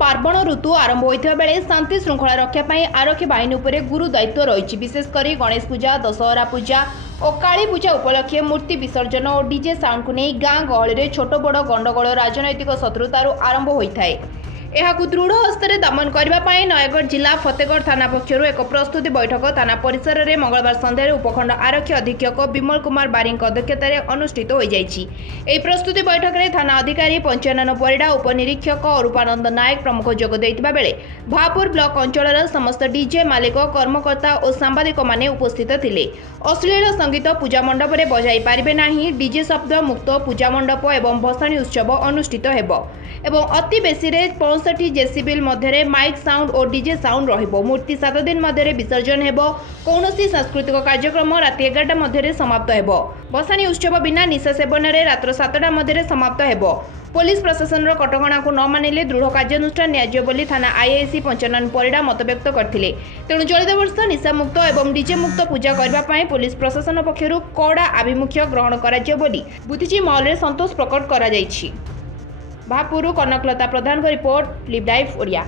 पार्वण ऋतु आरंभ होता बेले शांति श्रृंखला रक्षापी आरक्षी बाहिनी उपरे गुरु दायित्व रही। विशेषकर गणेश पूजा, दशहरा पूजा और काली पूजा उपलक्षे मूर्ति विसर्जन और डीजे साउंड को नहीं गाँ गहली छोट बड़ गंडगोल राजनैतिक शत्रुतार आरंभ होता है। यह दृढ़ हस्ते दमन करने नयगढ़ जिला फतेगढ़ थाना पक्षर एक प्रस्तुति बैठक थाना परिसर में मंगलवार सन्धार उपखंड आरक्षी अधीक्षक विमल कुमार बारी अध्यक्षत अनुष्ठित हो जाएगी। यह प्रस्तुति बैठक में थाना अधिकारी पंचानन परिड़ा, उपनिरीक्षक रूपानंद नायक प्रमुख जोग देइतिबा बेले भापुर ब्लॉक अंचल समस्त डीजे मालिक, कर्मकर्ता और सांबादिक माने उपस्थित थिले। अश्लील संगीत पूजा मंडप में बजाई पारिबे नाही। डीजे शब्द मुक्त पूजा मंडप एवं भसाणी उत्सव अनुष्ठित हेबो एवं अति बेसी 65 जेसीबील मध्य माइक साउंड और डीजे साउंड रहिबो। मूर्ति 7 दिन मध्य विसर्जन हेबो। कौनसी सांस्कृतिक कार्यक्रम राति 11टा मध्य समाप्त हेबो। भसाणी उत्सव बिना निशा सेवन में रात्र 7टा मध्य समाप्त हेबो। पुलिस प्रशासन कटकणा को न मानिले दृढ़ कार्यानुष्ठान नियाजियो बोली थाना आईआईसी पंचानन परिड़ा मतव्यक्त करथिले। तेणु चलित वर्ष निशा मुक्त एवं डीजे मुक्त पूजा करने पुलिस प्रशासन पक्षरु कड़ा आभिमुख्य ग्रहण कराजियो बोली बुद्धिजीवी महल संतोष प्रकट करा जायछि। भापुरु कनकलता प्रधान को रिपोर्ट, लिव लाइव ओडिया।